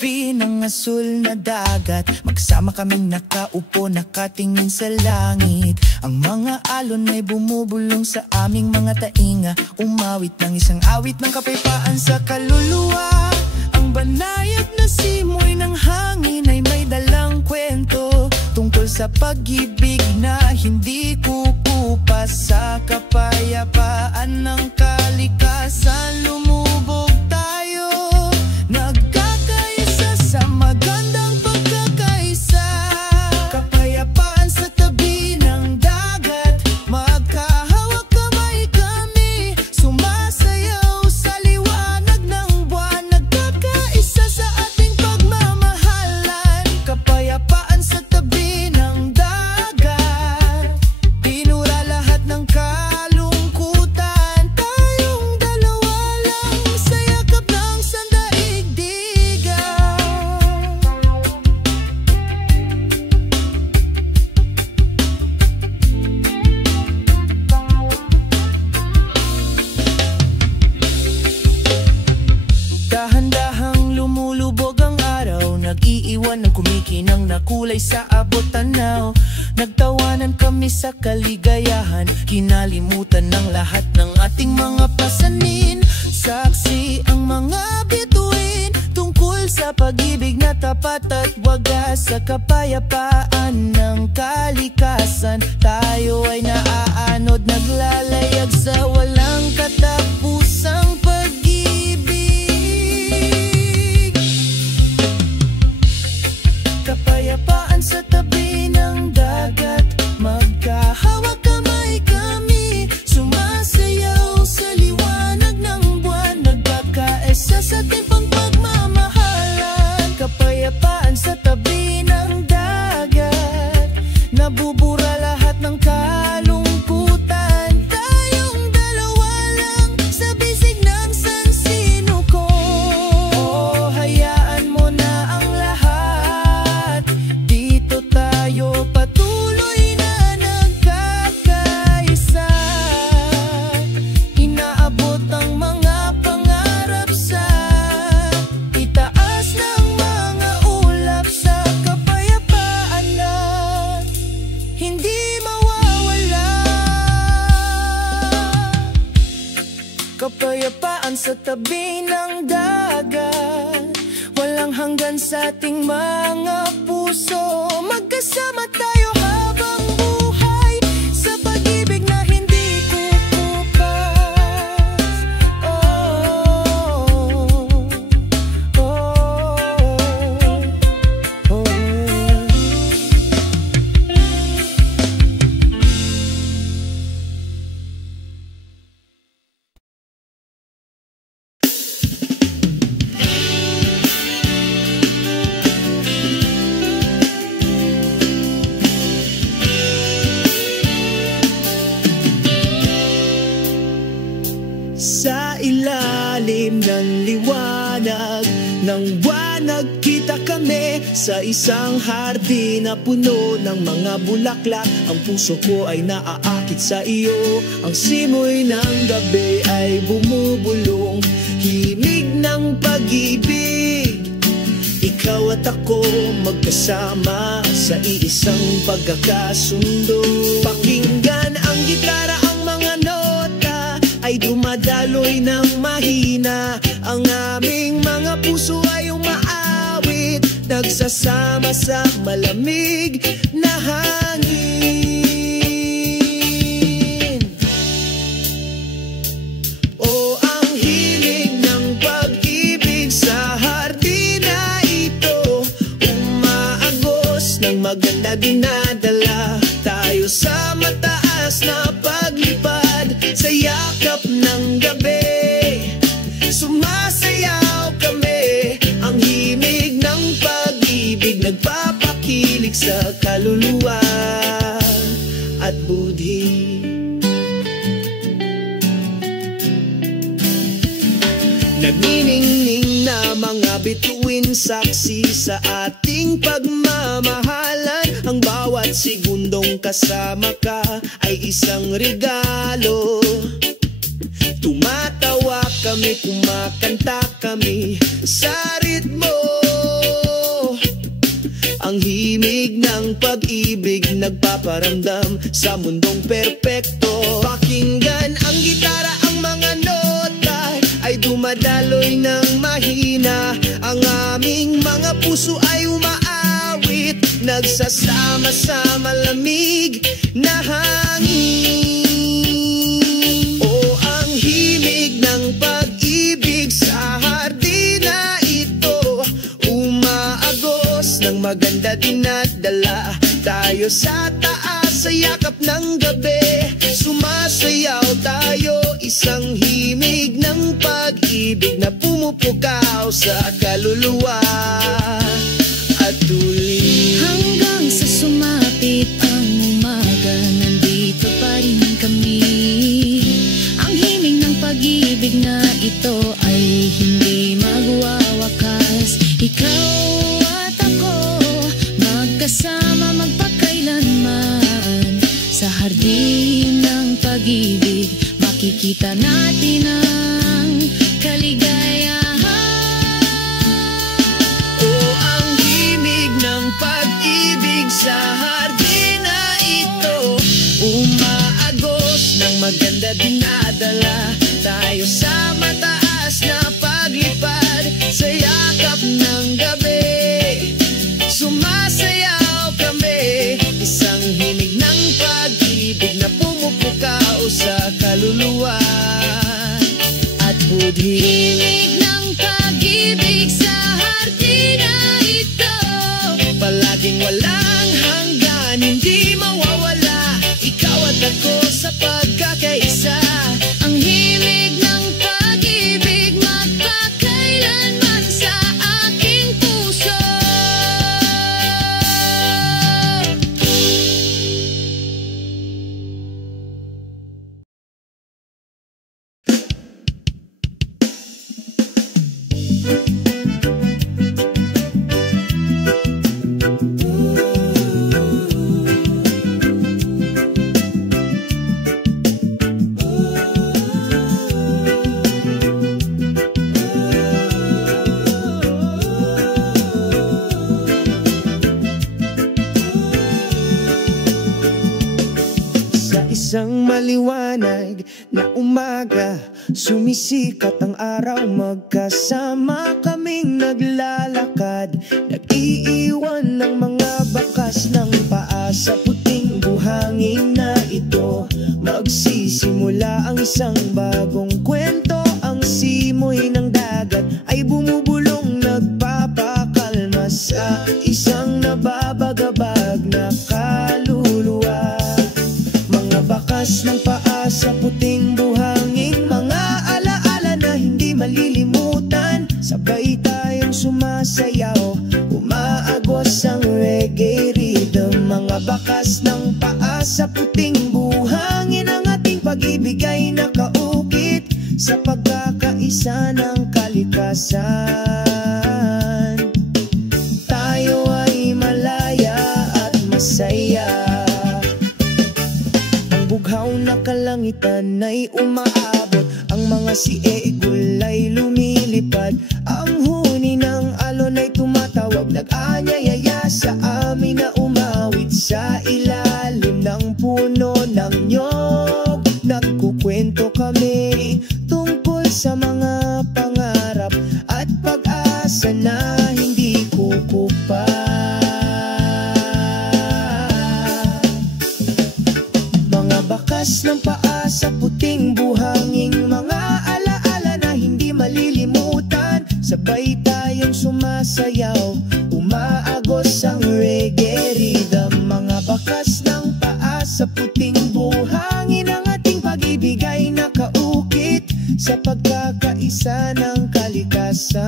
tabi ng asul na dagat, magsama kaming nakaupo, nakatingin sa langit. Ang mga alon ay bumubulong sa aming mga tainga, umawit ng isang awit ng kapayapaan sa kaluluwa. Ang banayad na simoy ng hangin ay may dalang kwento tungkol sa pag-ibig na hindi kukupas. Sa kapayapaan ng kalikasan lumubog tayo, nagkakaisa sa magandang pagkakaisa. Kapayapaan sa tabi ng dagat, magkahawak kamay kami, sumasayaw sa liwanag ng buwan, nagkakaisa sa ating pagmamahalan. Kapayapaan sa tabi ng dagat, tinura lahat ng kalungkutan, tayong dalawa lang sa yakap ng sandaigdigan. Dahan-dahang lumulubog ang araw, nag-iiwan ng kumikinang na kulay sa abot tanaw. Nagtawanan kami sa kaligayahan, kinalimutan ng lahat ng ating mga pasanin. Saksi ang mga bituin tungkol sa pag-ibig na tapat at wagas. Sa kapayapaan ng kalikasan, tayo ay naaanod, naglalayag sa walang katapusang pag-ibig. Kapayapaan sa tabi ng dagat, magkahawak kamay kami, sumasayaw sa liwanag ng buwan, nagkakaisa sa ating pagmamahalan. Kapayapaan sa tabi ng dagat, nabubura lahat ng kalungkutan, tayong dalawa lang sa bisig ng sansinuko. Oh, hayaan mo na ang lahat, dito tayo patuloy na nagkakaisa. Inaabot ang mga pangarap sa itaas ng mga ulap, sa kapayapaan na hindi mawawala. Kapayapaan sa tabi ng dagat, walang hanggan sa ating mga puso. Magkasama tayo habang buhay sa pag-ibig na hindi kukupas. Sa ilalim ng liwanag ng buwan, nagkita kami sa isang hardin na puno ng mga bulaklak. Ang puso ko ay naaakit sa iyo, ang simoy ng gabi ay bumubulong, himig ng pag-ibig. Ikaw at ako magkasama sa iisang pagkakasundo. Pakinggan ang gitara, ang mga nota ay dumadaloy ng mahina. Ang aming mga puso ay umaawit, nagsasama sa malamig na hangin. O ang himig ng pag-ibig sa hardin na ito, umaagos ng maganda, dinadala tayo sa mataas na paglipad. Sa yakap ng gabi, sumasayaw kami, ang himig ng pag-ibig nagpapakilig sa kaluluwa at budhi. Nagniningning na mga bituin, saksi sa ating pagmamahalan. Ang bawat segundong kasama ka ay isang regalo. Tumatawa kami, kumakanta kami sa ritmo himig ng pag-ibig nagpaparamdam sa mundong perpekto. Pakinggan ang gitara, ang mga nota ay dumadaloy ng mahina. Ang aming mga puso ay umaawit, nagsasama sa malamig na hangin. O ang himig ng pag-ibig sa hardina ito, umaagos ng maganda dinadala tayo sa taas sa yakap ng gabi. Sumasayaw tayo, isang himig ng pag-ibig na pumupukaw sa kaluluwa at tuloy. Hanggang sa sumapit ang umaga, nandito pa rin kami. Ang himig ng pag-ibig na ito ay hindi magwawakas. Ikaw at ako, magkasama magpakailanman. Sa hardin ng pag-ibig, makikita natin ang kaligayahan. O ang himig ng pag-ibig sa hardina ito, umaagos ng maganda dinadala tayo sa mataas na paglipad sa yakap ng gabi. Sumasayaw kami, isang himig ng pag-ibig na pumupukaw sa kaluluwa at budhi. Himig ng pag-ibig sa hardina ito, Palaging walang hanggan, hindi mawawala, ikaw at ako sa pagkakaisa. ang himig ng pag-ibig magpakailanman sa aking puso. Sa isang maliwanag na umaga, sumisikat ang araw, magkasama kaming naglalakad. Nag-iiwan ng mga bakas ng paa sa puting buhangin na ito. Magsisimula ang isang bagong kwento. Ang simoy ng dagat ay bumubulong, nagpapakalma sa isang nababagabag na kaluluwa. Mga bakas ng paa sa puting buhangin, mga alaala na hindi malilimutan. Sabay tayong sumasayaw, umaagos ang reggae rhythm. Mga bakas ng paa sa puting buhangin, ang ating pag-ibig ay nakaukit sa pagkakaisa ng kalikasan. Tayo ay malaya at masaya. Bughaw na kalangitan ay umaabot, ang mga siegul ay lumilipad. Ang huni ng alon ay tumatawag, nag-anyayaya sa amin na umawit sa ilalim ng puno ng nyog. Nagkukwento kami tungkol sa mga pangarap at pag-asa na hindi kukupa. Bakas ng paa sa puting buhangin, mga alaala na hindi malilimutan. Sabay tayong sumasayaw, umaagos ang reggae rhythm. Mga bakas ng paa sa puting buhangin, ang ating pag-ibig ay nakaukit sa pagkakaisa ng kalikasan.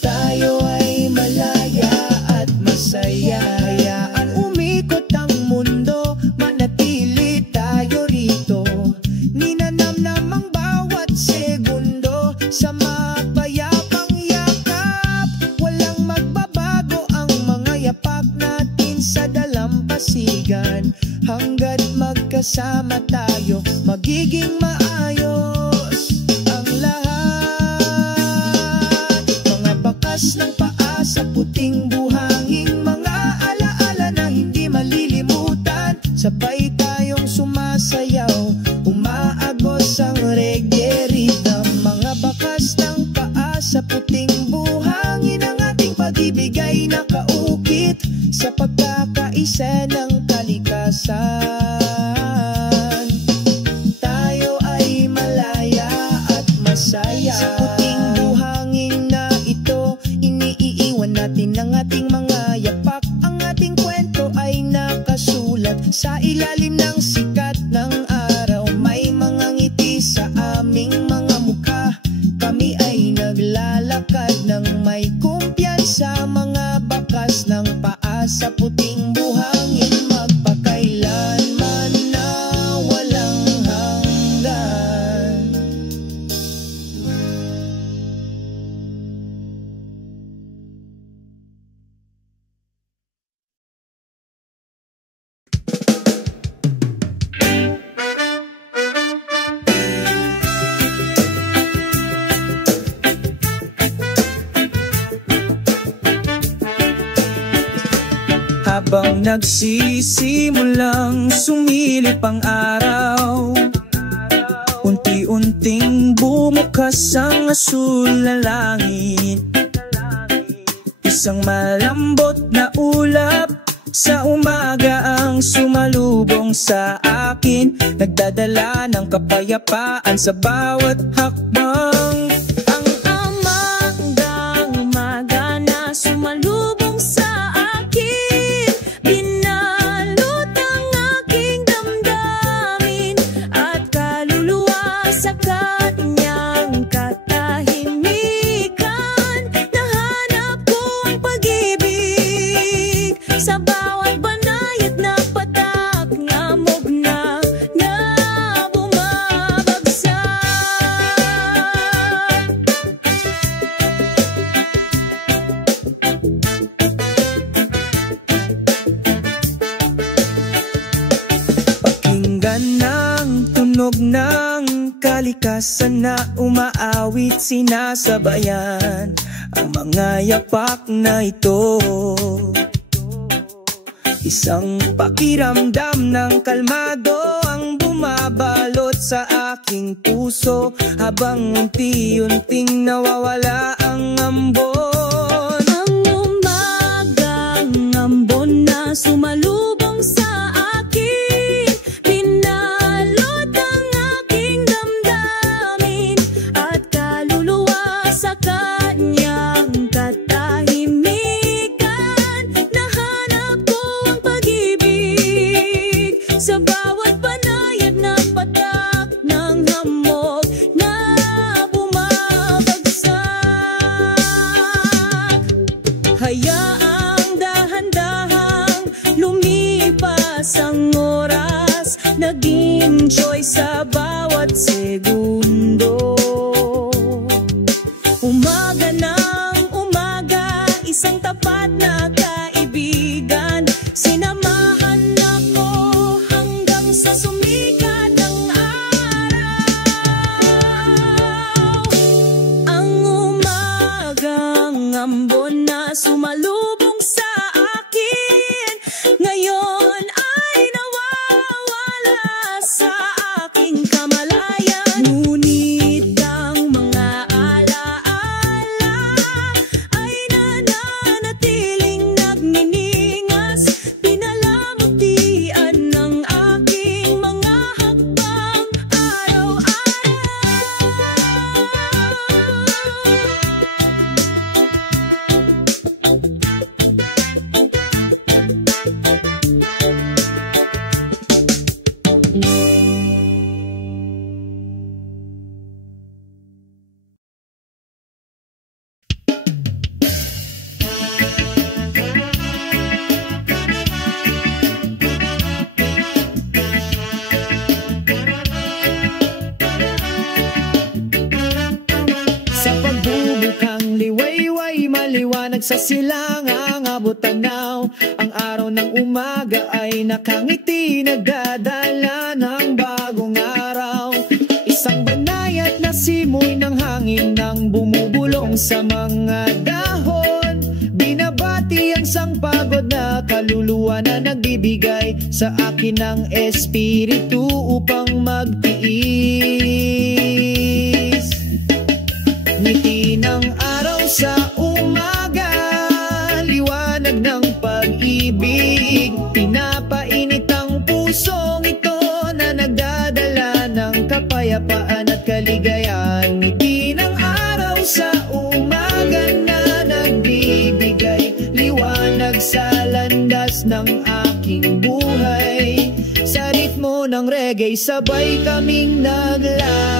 Tayo ay malaya at masaya. Hayaan umikot ang mundo, manatili tayo rito. Ninanamnam ang bawat segundo sa mapayapang yakap. Walang magbabago ang mga yapak natin sa dalampasigan. Hanggat magkasama tayo, magiging maayos ang lahat. lakad ng may kumpiyansa, mga bakas ng paa sa puting buhangin, magpakailanman na walang hanggan. Habang nagsisimulang sumilip ang araw, unti-unting bumukas ang asul na langit. Isang malambot na ulap sa umaga ang sumalubong sa akin, nagdadala ng kapayapaan sa bawat hakbang. Ang umagang umaga na sumalubong sa sa bawat banayad na patak, ngamog na bumabagsak. Pakinggan ng tunog ng kalikasan na umaawit, sinasabayan ang mga yapak na ito. Isang pakiramdam ng kalmado ang bumabalot sa aking puso, habang unti-unting nawawala ang ambon. Ang umagang ambon na sumalubong sa akin, pinalot ang aking damdamin at kaluluwa sa kanyang katahimikan. Sa bawat banayad na patak ng hamog na bumabagsak. Hayaang dahan-dahang lumipas ang oras, naging choice sa bawat segundo. Umaga ng umaga, isang tapat na kaibigan, sinamahan ako sa sumikat ng araw. Ang umagang ambon na sumalubong sa akin, ngayon ay nawawala sa aking kamalayan. Ngunit ang mga alaala ay nananatiling nagniningas, pinalamutian ng sa silangang abot-tanaw. Ang araw ng umaga ay nakangiti, nagdadala ng bagong araw. Isang banayad na simoy ng hangin nang bumubulong sa mga dahon, binabati ang sangpagod na kaluluwa na nagbibigay sa akin ng espiritu upang magtiis. Ngiti ng araw sa umaga, liwanag ng pag-ibig, pinapainit ang pusong ito na nagdadala ng kapayapaan at kaligayahan. Ngiti ng araw sa umaga na nagbibigay liwanag sa landas ng aking buhay. Sa ritmo ng reggae, sabay kaming naglalakad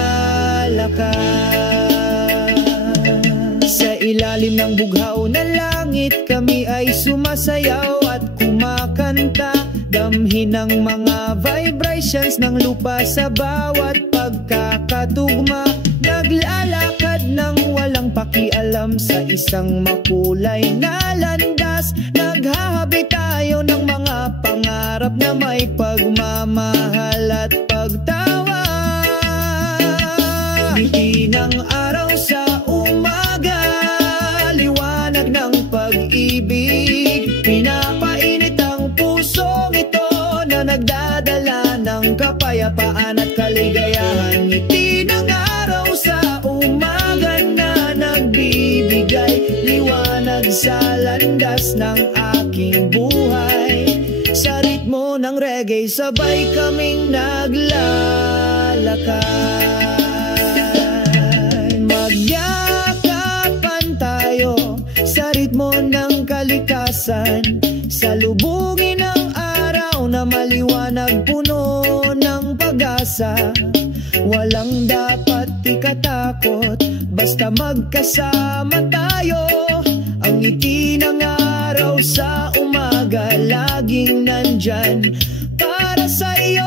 sa ilalim ng bughaw na langit, kami ay sumasayaw at kumakanta. Damhin ng mga vibrations ng lupa sa bawat pagkakatugma. Naglalakad ng walang pakialam sa isang makulay na landas. Naghahabi tayo ng mga pangarap na may pagmamahal at pagtawa. Ngiti ng araw sa umaga, liwanag ng pag-ibig. Pinapainit ang pusong ito na nagdadala ng kapayapaan at kaligayahan. Ngiti ng araw sa umaga na nagbibigay liwanag sa landas ng aking buhay. Sa ritmo ng reggae, sabay kaming naglalakad. Magyakapan tayo sa ritmo ng kalikasan. Salubungin ang araw na maliwanag, puno ng pag-asa. Walang dapat ikatakot, basta magkasama tayo. Ang ngiti ng araw sa umaga, laging nandyan para sa iyo.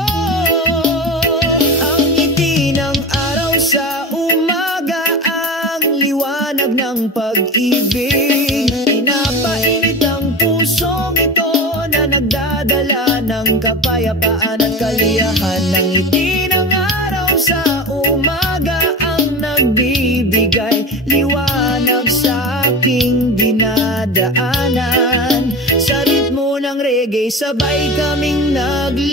Ang ngiti ng araw sa umaga, ang liwanag ng pag-ibig. Pinapainit ang pusong ito na nagdadala ng kapayapaan at kaliyahan. Ang ngiti ng araw sa umaga ang nagbibigay liwanag sa aking dinadaanan. Sa ritmo ng reggae, sabay kaming naglalakad.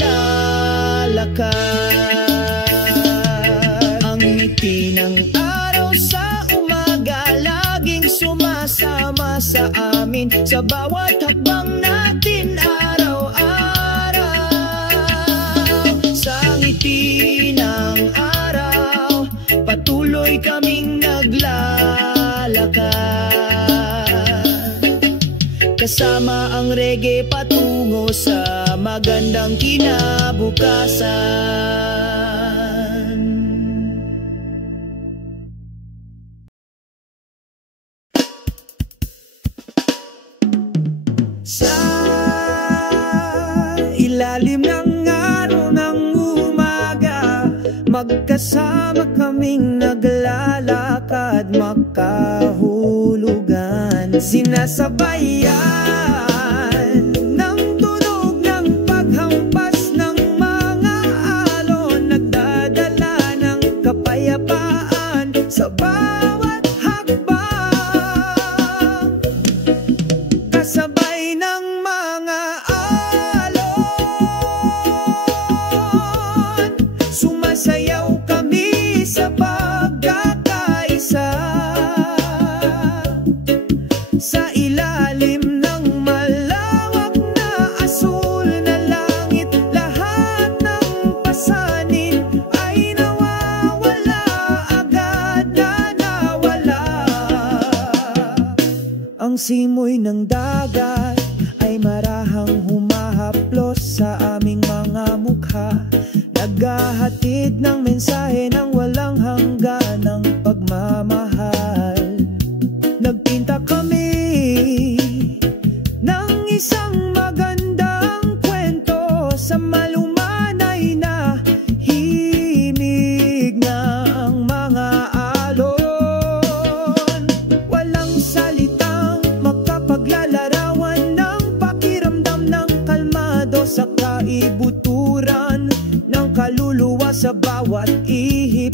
Ang ngiti ng araw sa umaga, laging sumasama sa amin sa bawat hakbang natin araw-araw. Sa ngiti ng araw, patuloy kaming naglalakad. Kasama ang reggae patungo sa magandang kinabukasan. Sa ilalim ng araw ng umaga, magkasama kaming naglalakad, makahulugan. Sinasabayan ng tunog ng paghampas ng mga alon, nagdadala ng kapayapaan sa bawat hakbang. Kasabay ng mga alon, sumasayaw kami sa pagkakaisa. Sa ilalim ng malawak na asul na langit, lahat ng pasanin ay nawawala, agad na nawala. Ang simoy ng dagat ay marahang humahaplos sa aming mga mukha, naghahatid ng mensahe ng walang hanggan ng pagmamahal. Nagpinta kami ng isang magandang kwento sa malumanay na himig ng mga alon. Walang salitang makapaglalarawan ng pakiramdam ng kalmado sa kaibuturan ng kaluluwa sa bawat ihip.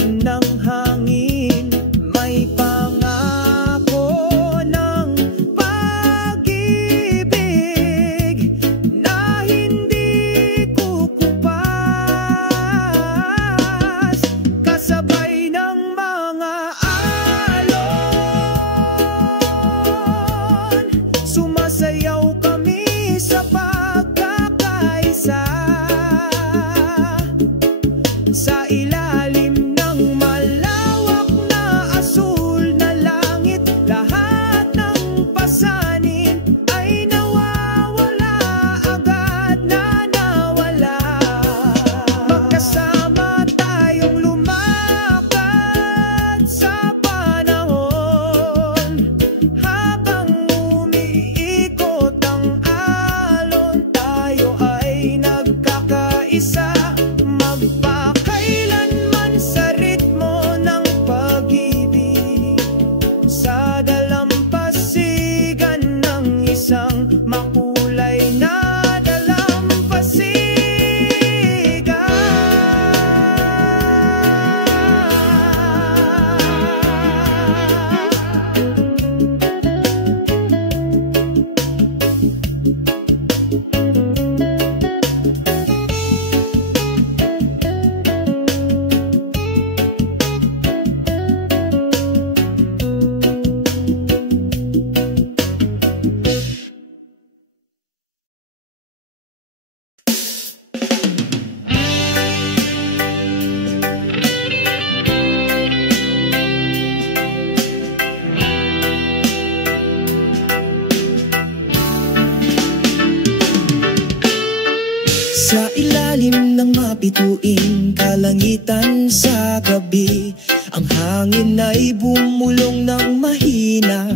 ilalim ng mapituing kalangitan sa gabi, ang hangin ay bumulong ng mahina,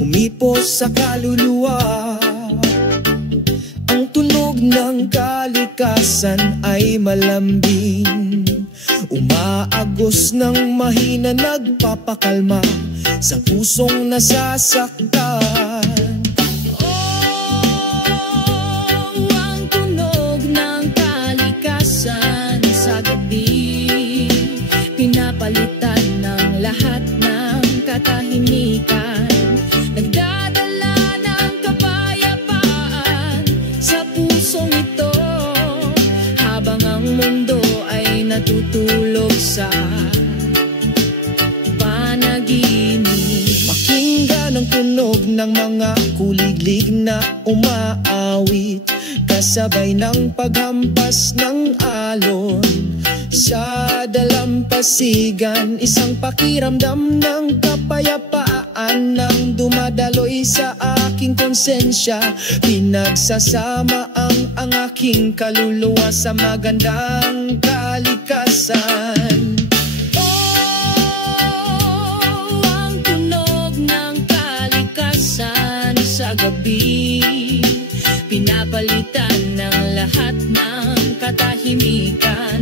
humipos sa kaluluwa. Ang tunog ng kalikasan ay malambing, umaagos ng mahina, nagpapakalma sa pusong nasasaktan. Pinapalitan ng lahat ng katahimikan, nagdadala ng kapayapaan sa pusong ito, habang ang mundo ay natutulog sa panaginip. Pakinggan ang tunog ng mga kuliglig na umaawit, kasabay ng paghampas ng alon sa dalampasigan. Isang pakiramdam ng kapayapaan nang dumadaloy sa aking konsensya. Pinagsasama ang aking kaluluwa sa magandang kalikasan. Oh, ang tunog ng kalikasan sa gabi, pinapalitan ng lahat ng katahimikan,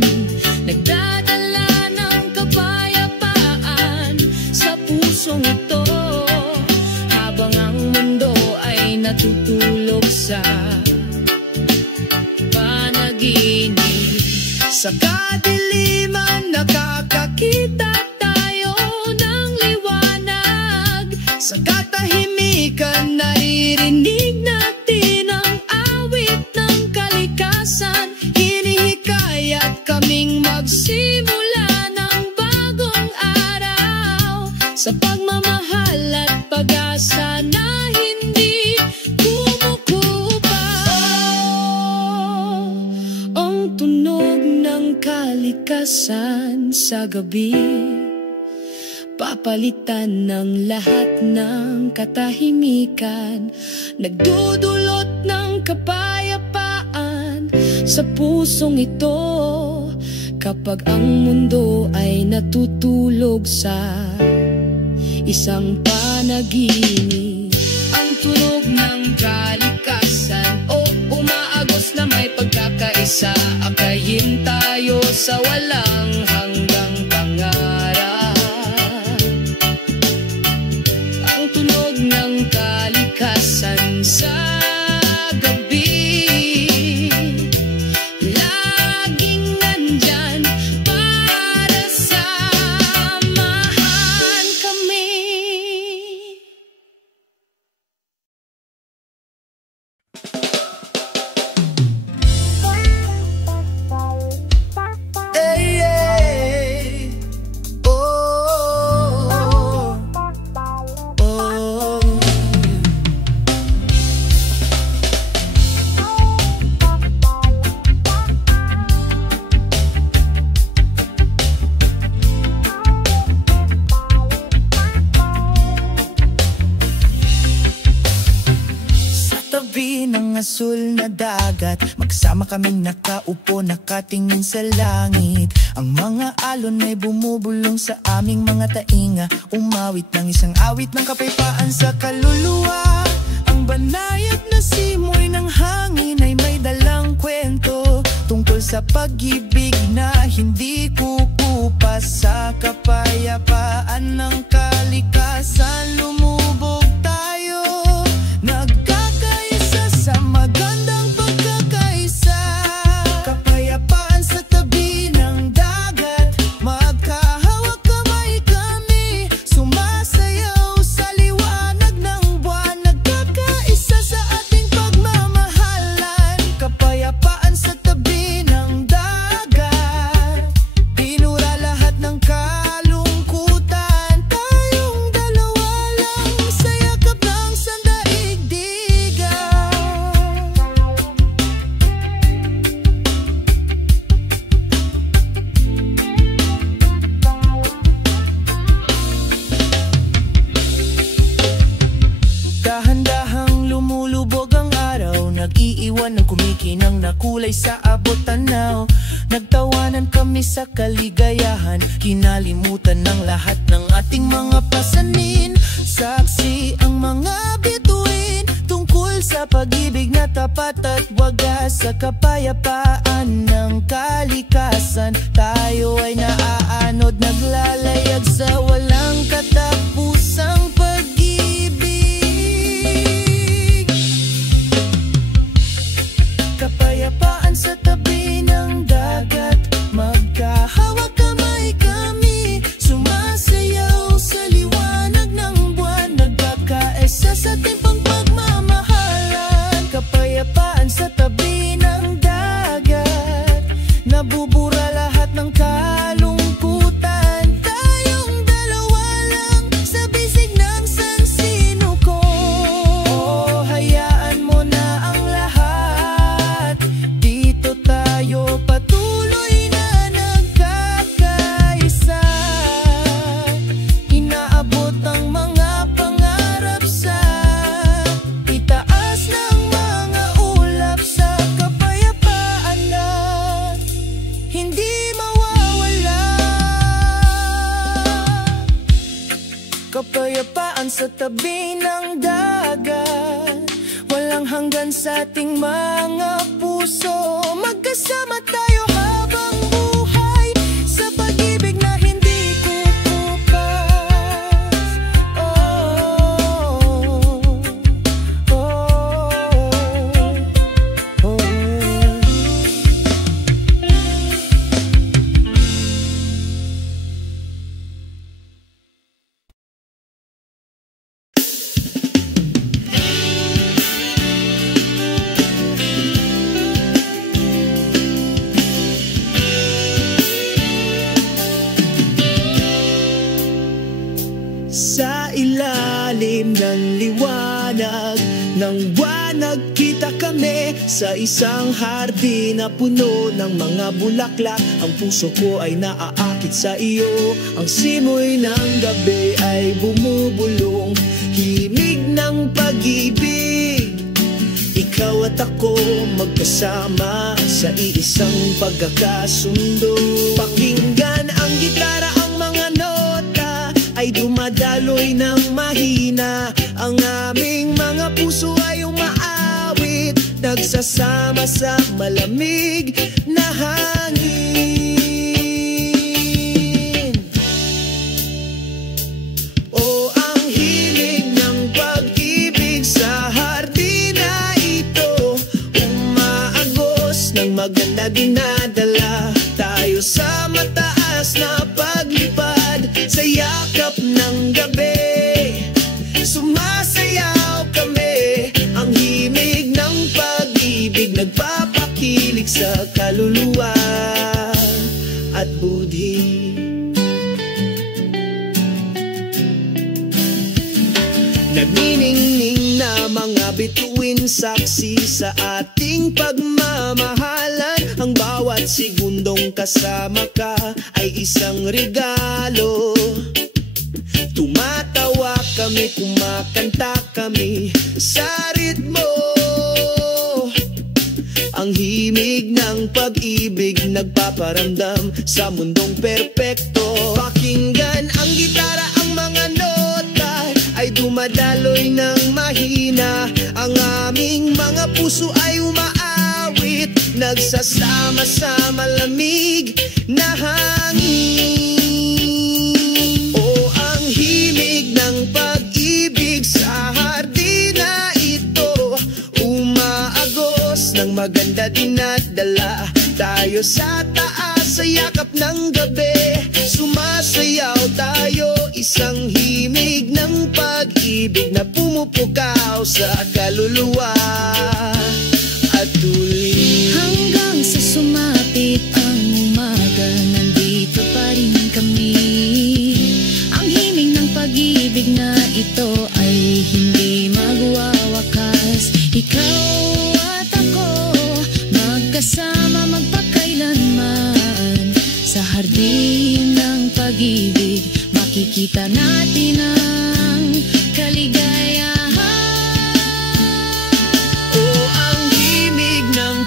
nagdadala ng kapayapaan sa pusong ito, habang ang mundo ay natutulog sa panaginip. Sa kadiliman nakakakita tayo ng liwanag, sa katahimikan naririnig natin ang awit ng kalikasan. Hinihikayat kaming magsimula ng bagong araw, sa pagmamahal at pag-asa na hindi kumukupas. Ang tunog ng kalikasan sa gabi, papalitan ng lahat ng katahimikan, nagdudulot ng kapayapaan sa pusong ito, kapag ang mundo ay natutulog sa isang panaginip. Ang tunog ng kalikasan, o umaagos na may pagkakaisa, akayin tayo sa walang hanggang pangarap. Ang tunog ng kalikasan sa gabi, laging nandyan para samahan kami. Hey, hey. Oh, oh, oh. Sa tabi ng asul na dagat, magsama kaming nakaupo, nakatingin sa langit. Ang mga alon ay bumubulong sa aming mga tainga, umawit ng isang awit ng kapayapaan sa kaluluwa. Ang banayad na simoy ng hangin ay may dalang kwento tungkol sa pag-ibig na hindi kukupas. Sa kapayapaan ng kalikasan lumubog tayo, nagkakaisa sa magandang pagkakaisa. Kapayapaan sa tabi ng dagat, magkahawak kamay kami, sumasayaw sa liwanag ng buwan, nagkakaisa sa ating pagmamahalan. Kapayapaan sa tabi ng dagat, pinura lahat ng kalungkutan, tayong dalawa lang sa yakap ng sandaigdigan. Dahan-dahang lumulubog ang araw, nag-iiwan ng kumikilos kinang nakulay sa abot tanaw. Nagtawanan kami sa kaligayahan, kinalimutan ng lahat ng ating mga pasanin. Saksi ang mga bituin tungkol sa pag-ibig na tapat at wagas. Sa kapayapaan ng kalikasan, tayo ay naaanod, naglalayag sa walang katapusang pag-ibig. Kapayapaan sa tabi ng dagat, magkahawak kamay kami, sumasayaw sa liwanag ng buwan, nagkakaisa sa ating pagmamahalan. Kapayapaan sa tabi ng dagat, nabubura lahat ng kalungkutan. Tayong dalawa lang sa bisig ng sansinuko. Oh, hayaan mo na ang lahat, dito tayo patuloy na nagkakaisa. Inaabot ang mga pangarap sa itaas ng mga ulap, sa kapayapaan na hindi mawawala. Kapayapaan sa tabi ng dagat, walang hanggan sa ating mga puso. Magkasama tayo habang buhay sa pag-ibig na hindi kukupas. Oh, oh, oh. Sa ilalim ng liwanag ng buwan, nagkita kami sa isang hardin na puno ng mga bulaklak. Ang puso ko ay naaakit sa iyo, ang simoy ng gabi ay bumubulong, himig ng pag-ibig. Ikaw at ako magkasama sa iisang pagkakasundo. Pakinggan ang gitara, ang mga nota ay dumadaloy ng mahina. Ang aming mga puso ay umaawit, nagsasama sa malamig na hangin. O ang himig ng pag-ibig sa hardina ito, umaagos ng maganda, dinadala tayo sa mataas na paglipad. Sa yakap ng gabi, sumasayaw kami, ang himig ng pag-ibig nagpapakilig sa kaluluwa at budhi. Nagniningning na mga bituin, saksi sa ating pagmamahalan. Ang bawat segundong kasama ka ay isang regalo. Tumatawa kami, kumakanta kami sa ritmo. Ang himig ng pag-ibig nagpaparamdam sa mundong perpekto. Pakinggan ang gitara, ang mga nota ay dumadaloy ng mahina. Ang aming mga puso ay umaawit, nagsasama sa malamig na hangin. O ang himig ng pag-ibig sa hardina ito, umaagos ng maganda, dinadala tayo sa taas sa yakap ng gabi. Sumasayaw tayo, isang himig ng pag-ibig na pumupukaw sa kaluluwa at tuloy. Hanggang sa sumapit ang umaga, nandito pa rin kami. Ang himig ng pag-ibig na ito ay hindi magwawakas. Ikaw at ako, magkasama magpakailanman. Sa hardin ng pag-ibig, makikita natin ang kaligayahan. O ang himig ng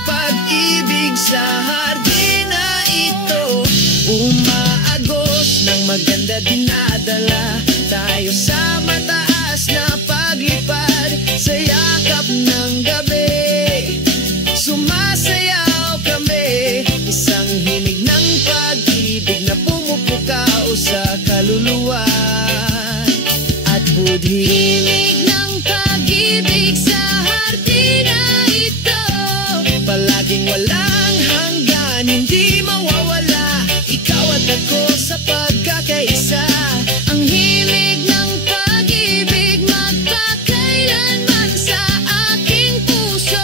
himig ng pag-ibig sa hardin na ito. Palaging walang hanggan, hindi mawawala, ikaw at ako sa pagkakaisa. Ang himig ng pag-ibig magpakailanman sa aking puso.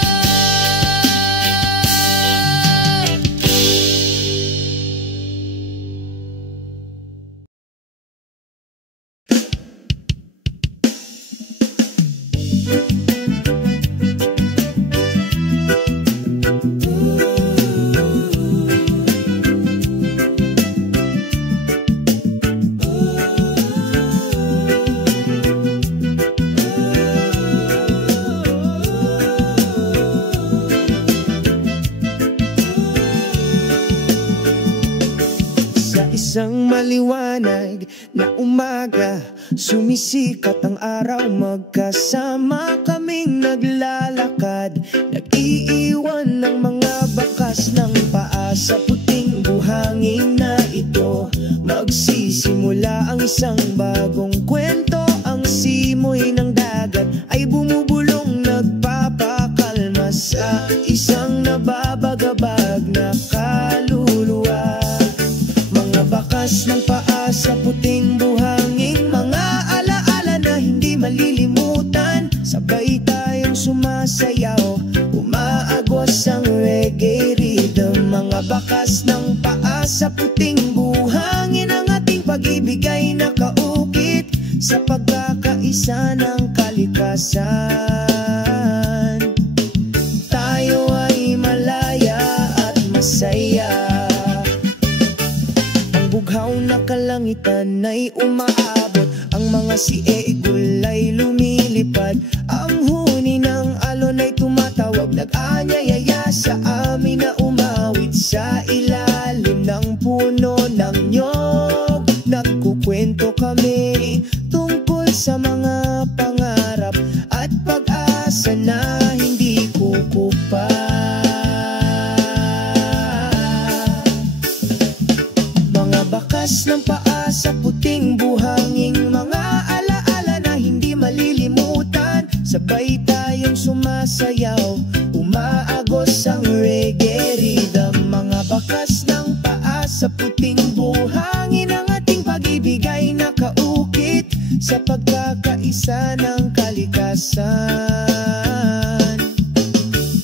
Isang maliwanag na umaga, sumisikat ang araw, magkasama kaming naglalakad. Nag-iiwan ng mga bakas ng paa sa puting buhangin na ito. Magsisimula ang isang bagong kwento. Ang simoy ng dagat ay bumubulong, nagpapakalma sa isang nababagabag na kaluluwa. Bakas ng paa sa puting buhangin, mga alaala na hindi malilimutan. Sabay tayong sumasayaw, umaagos ang reggae rhythm. Mga bakas ng paa sa puting buhangin, ang ating pag-ibig ay nakaukit sa pagkakaisa ng kalikasan. Tayo ay malaya at masaya. Bughaw na kalangitan ay umaabot, ang mga siegul ay lumilipad. Ang huni ng alon ay tumatawag, nag-anyayaya sa amin na umawit sa ilalim ng puno ng nyog. Nagkukwento kami tungkol sa mga pangarap at pag-asa na hindi kukupa. Bakas ng paa sa puting buhangin, mga alaala na hindi malilimutan. Sabay tayong sumasayaw, umaagos ang reggae rhythm. Mga bakas ng paa sa puting buhangin, ang ating pag-ibig ay nakaukit sa pagkakaisa ng kalikasan.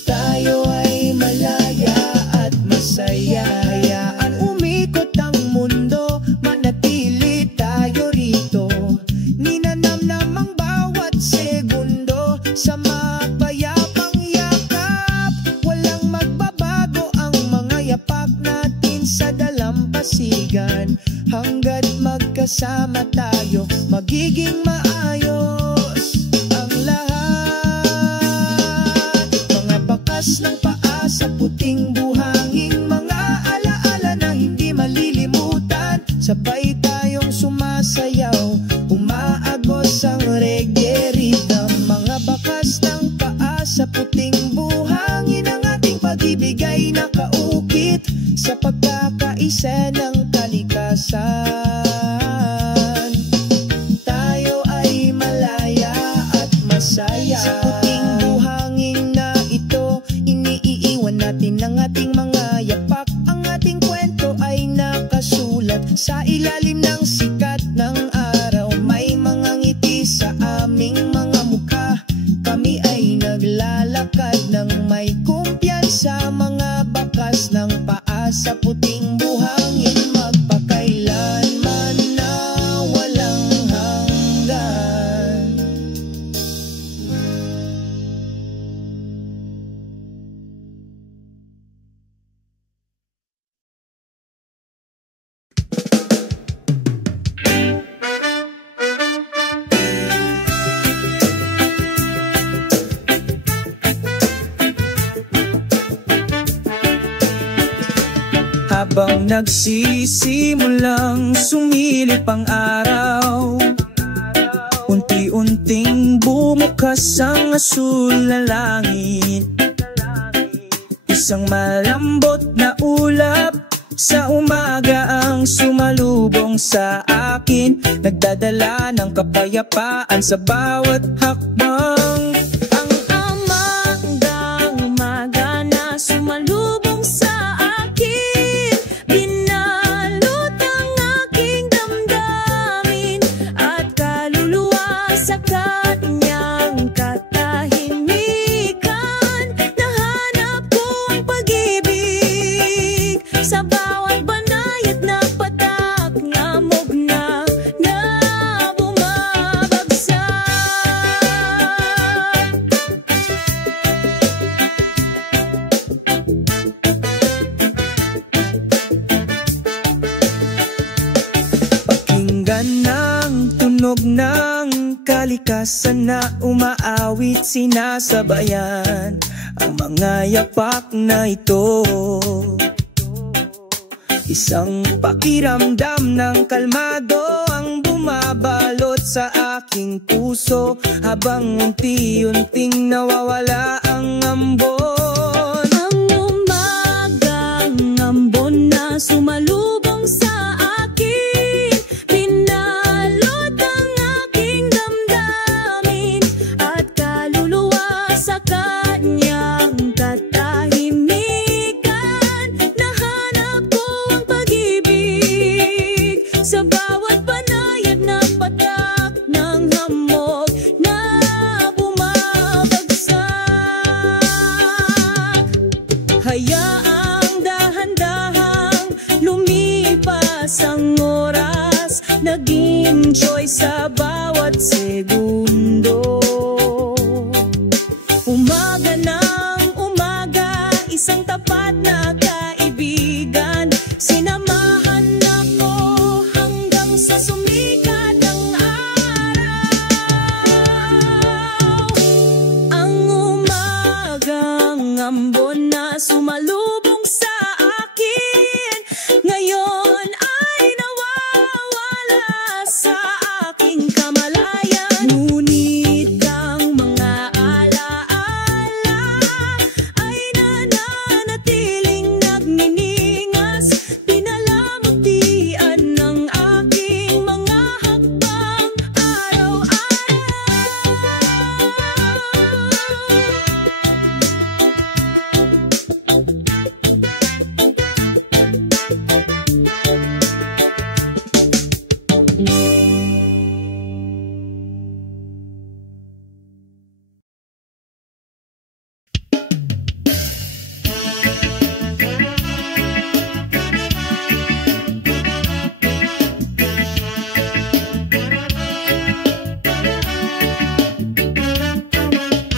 Tayo ay malaya at masaya. Hayaan umikot ang mundo, manatili tayo rito. Ninanamnam ang bawat segundo sa mapayapang yakap. Walang magbabago ang mga yapak natin sa dalampasigan. Hanggat magkasama tayo, magiging maayos ang lahat. Mga bakas ng paa sa puting buhangin, mga alaala na hindi malilimutan. Sabay tayong sumasayaw, umaagos ang reggae rhythm. Mga bakas ng paa sa puting buhangin, ang ating pag-ibig ay nakaukit sa pagkakaisa ng kalikasan. Tayo ay malaya at masaya. Sa puting buhangin na ito, iniiwan natin ang ating mga yapak. Ang ating kwento ay nakasulat sa ilalim ng sikat ng araw. May mga ngiti sa aming mga mukha. Kami ay naglalakad ng may kumpiyansa. Mga bakas ng paa sa puting buhangin, magpakailanman na walang hanggan. Habang nagsisimulang sumilip ang araw, unti-unting bumukas ang asul na langit. Isang malambot na ulap sa umaga ang sumalubong sa akin, nagdadala ng kapayapaan sa bawat hakbang. Ang umagang umaga na sumalubong sa akin, binalot ang aking damdamin at kaluluwa sa kanyang katahimikan. Nahanap ko ang pag-ibig sa bawat banayad na patak, ngamog na bumabagsak. Pakinggan ng tunog ng kalikasan na umaawit, sinasabayan ang mga yapak na ito. Isang pakiramdam ng kalmado ang bumabalot sa aking puso, habang unti-unting nawawala ang ambon. Ang umagang ambon na sumalubong sa akin, pinalot ang aking damdamin at kaluluwa sa kanyang katahimikan. Nahanap ko ang pag-ibig sa bawat banayad na patak ng hamog na bumabagsak. Hayaang dahan-dahang lumipas ang oras, nag-enjoy sa bawat segundo. Umaga ng umaga, isang tapat na kaibigan, sinamahan ako hanggang sa sumikat ang araw. Ang umagang ambon na sumalubong sa akin, ngayon ay nawawala sa aking kamalayan. Ngunit ang mga alaala ay nananatiling nagniningas, pinalamutian ng aking mga hakbang araw-araw.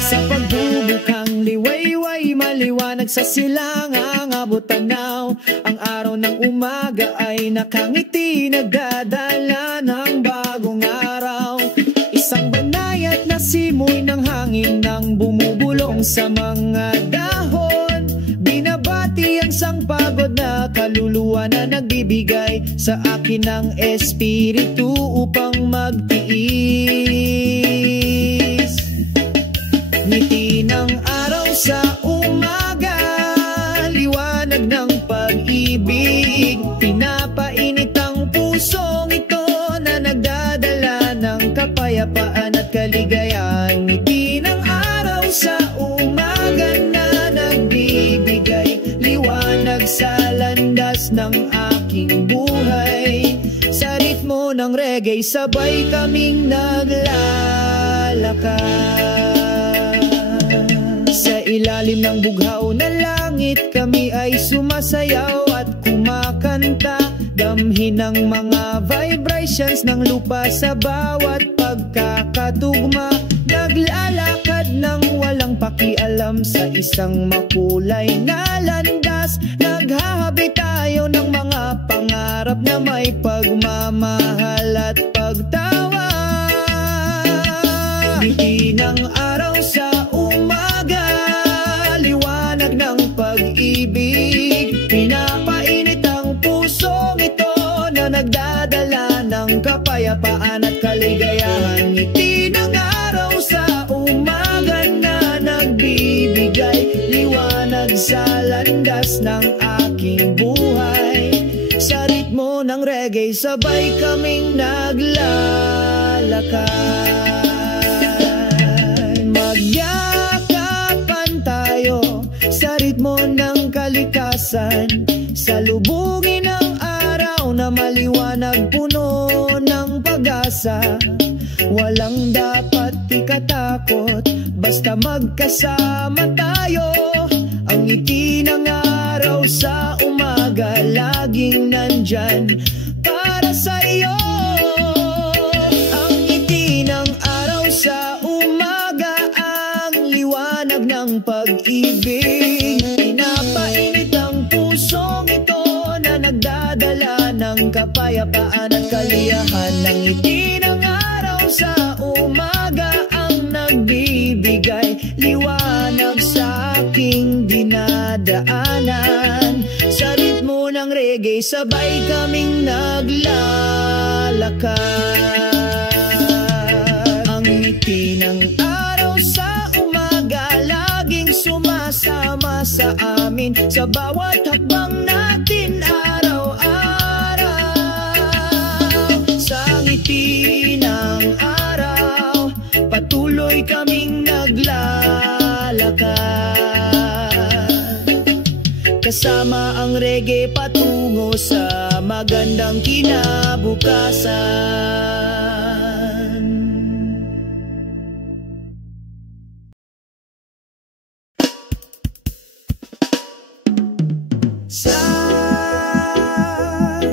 Sa pagbubukang liwayway, maliwanag sa silangang abot tanaw. Ang araw ng umaga ay nakangiti, nagdadala ng bagong araw. Isang banayad na simoy ng hangin nang bumubulong sa mga dahon. Binabati ang sangpagod na kaluluwa na nagbibigay sa akin ng espiritu upang magtiis. Ngiti ng araw sa umaga, liwanag ng pag-ibig, pinapainit ang pusong ito na nagdadala ng kapayapaan at kaligayahan. Ngiti ng araw sa umaga na nagbibigay liwanag sa landas ng aking buhay. Sa ritmo ng reggae, sabay kaming naglalakad. Sa ilalim ng bughaw na langit, kami ay sumasayaw at kumakanta. Damhin ang mga vibrations ng lupa sa bawat pagkakatugma. Naglalakad ng walang pakialam sa isang makulay na landas. Naghahabi tayo ng mga pangarap na may pagmamahal at pagtawa. Ngiti ng araw sa umaga, liwanag ng pag-ibig, pinapainit ang pusong ito na nagdadala ng kapayapaan at kaligayahan. Ngiti ng araw sa umaga na nagbibigay liwanag sa landas ng aking buhay. reggae, sabay kaming naglalakad. Magyakapan tayo sa ritmo ng kalikasan, salubungin ang araw na maliwanag, puno ng pag-asa. Walang dapat ikatakot, basta magkasama tayo. Ang ngiti ng araw sa umaga, laging nandyan para sa'yo. Ang ngiti ng araw sa umaga, ang liwanag ng pag-ibig. Pinapainit ang pusong ito na nagdadala ng kapayapaan at kaliyahan. Ang ngiti ng araw sa umaga ang nagbibigay liwanag sa aking dinadaanan. Sa ritmo ng reggae, sabay kaming naglalakad. Ang ngiti ng araw sa umaga, laging sumasama sa amin sa bawat hakbang natin araw-araw. Sa ngiti ng araw, patuloy kaming naglalakad. Kasama ang reggae patungo sa magandang kinabukasan. Sa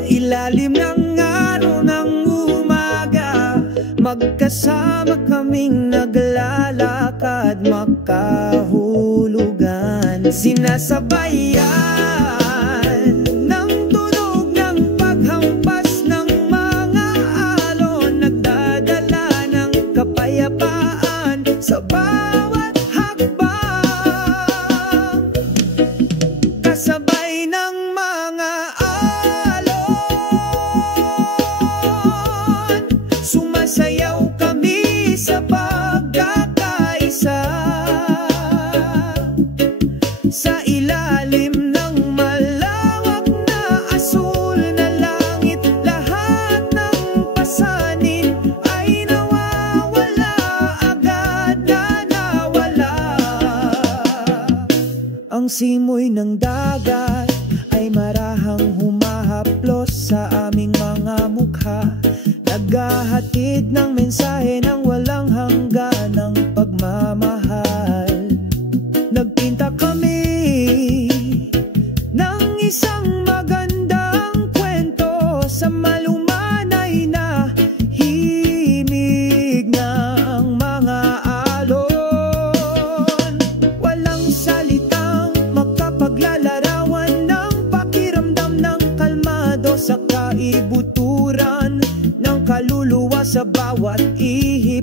ilalim ng araw ng umaga, magkasama kaming naglalakad, makahulugan, sinasabayan ng tunog ng paghampas ng mga alon, nagdadala ng kapayapaan sa bawat hakbang. Kasabay ng mga alon, sumasayaw kami sa pagkakaisa. Sa ilalim ng malawak na asul na langit, lahat ng pasanin ay nawawala, agad na nawala. Ang simoy ng dagat ay marahang humahaplos sa aming mga mukha, naghahatid ng mensahe ng walang hanggan ng pagmamahal. Nagpinta kami ng isang magandang kwento sa malumanay na himig ng mga alon. Walang salitang makapaglalarawan ng pakiramdam ng kalmado sa kaibuturan ng kaluluwa sa bawat ihip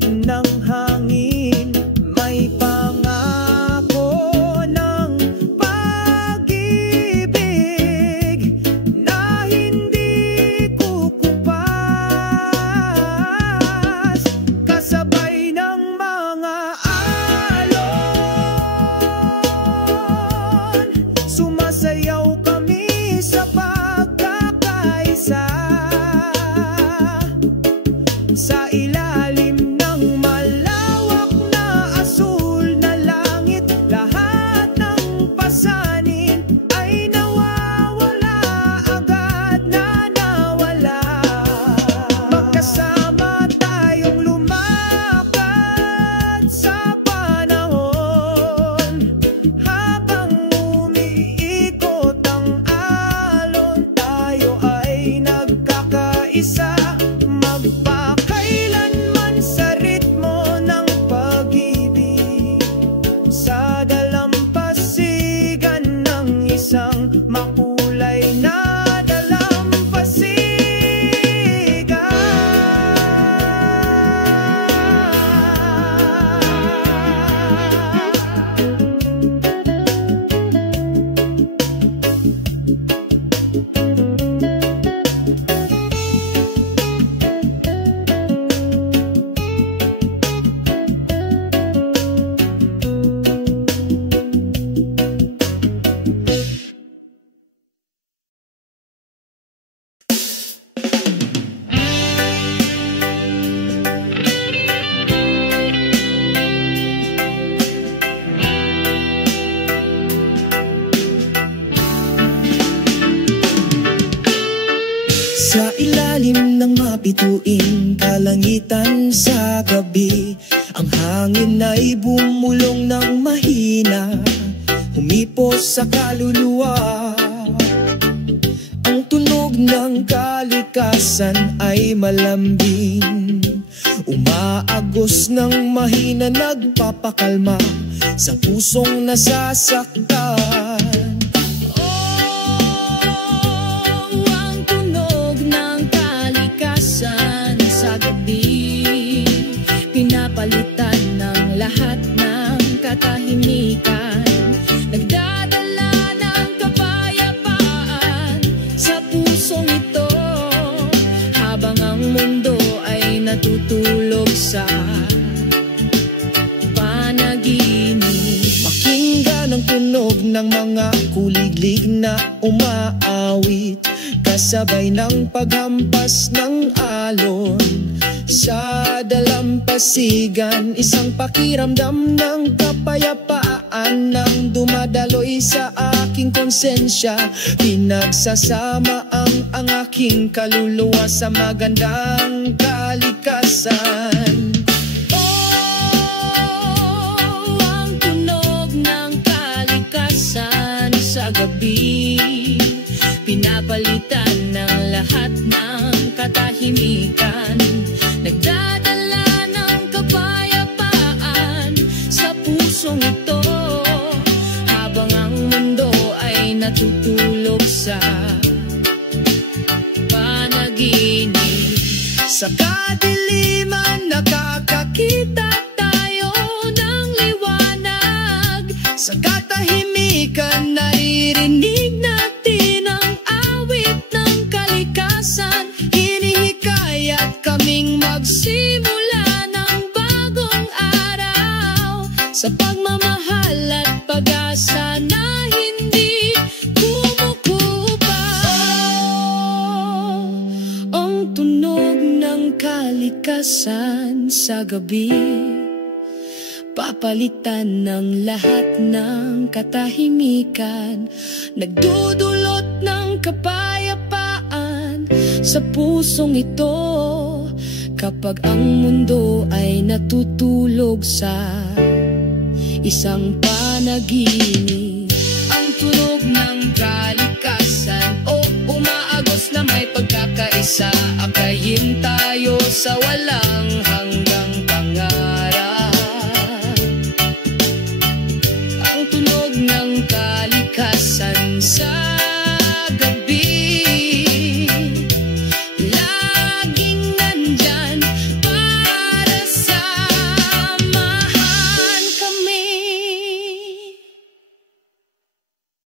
bituing kalangitan sa gabi. Ang hangin ay bumulong ng mahina, humipos sa kaluluwa. Ang tunog ng kalikasan ay malambing, umaagos ng mahina, nagpapakalma sa pusong nasasaktan. Ang tunog ng kalikasan sa gabi, pinapalitan ng lahat ng katahimikan, nagdadala ng kapayapaan sa pusong ito, habang ang mundo ay natutulog sa panaginip. Pakinggan ang tunog ng mga kuliglig na umaawit, kasabay ng paghampas ng alon sa dalampasigan. Isang pakiramdam ng kapayapaan nang dumadaloy sa aking konsensya. Pinagsasama ang aking kaluluwa sa magandang kalikasan. Ang tunog ng kalikasan sa gabi, pinapalitan ng lahat ng katahimikan, nagdadala ng kapayapaan sa pusong ito, habang ang mundo ay natutulog sa panaginip. Sa kadiliman nakakakita tayo ng liwanag, sa katahimikan naririnig natin ang awit ng kalikasan. Hinihikayat kaming magsimula ng bagong araw, sa pagmamahal at pag-asa na hindi kumukupa. Ang tunog ng kalikasan sa gabi, papalitan ng lahat ng katahimikan, nagdudulot ng kapayapaan sa pusong ito, kapag ang mundo ay natutulog sa isang panaginip. Ang tunog ng kalikasan, umaagos na may pagkakaisa, akayin tayo sa walang hanggan.